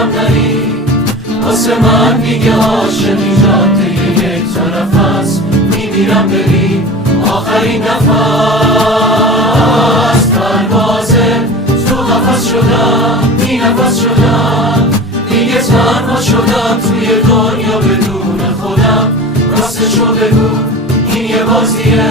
پیشم نری، واسه من دیگه عاشقی جاده یک طرف هست، میمیرم بری آخرین نفس. پروازه تو قفس شدم، بی نفس شدم، دیگه تنها شدم توی دنیا بدون خودم. راستشو بگو این یه بازیه